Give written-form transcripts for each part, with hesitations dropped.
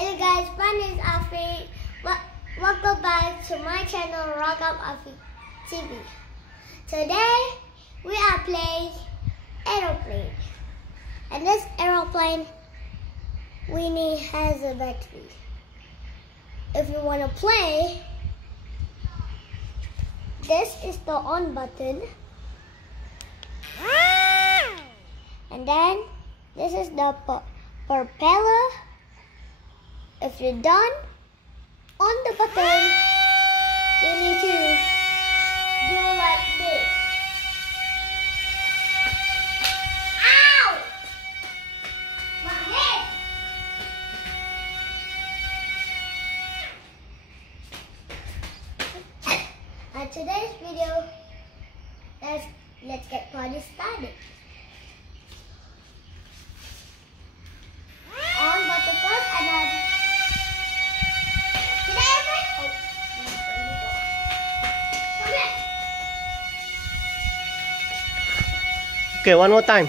Hello guys, my name is Afiq. Welcome back to my channel, Afiq TV. Today we are playing aeroplane, and this aeroplane has a battery. If you want to play, this is the on button, and then this is the propeller. If you're done on the button, you need to do like this. Ow! My head! And today's video, let's get party started. On button first, and then okay, one more time.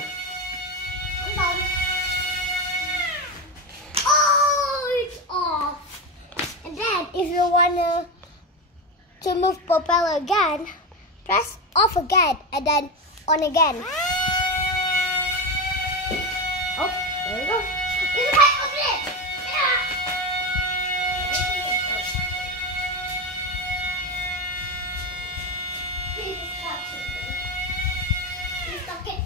Oh, it's off. And then, if you want to move propeller again, press off again and then on again. Oh, there we go. It's right over there. Please stop it.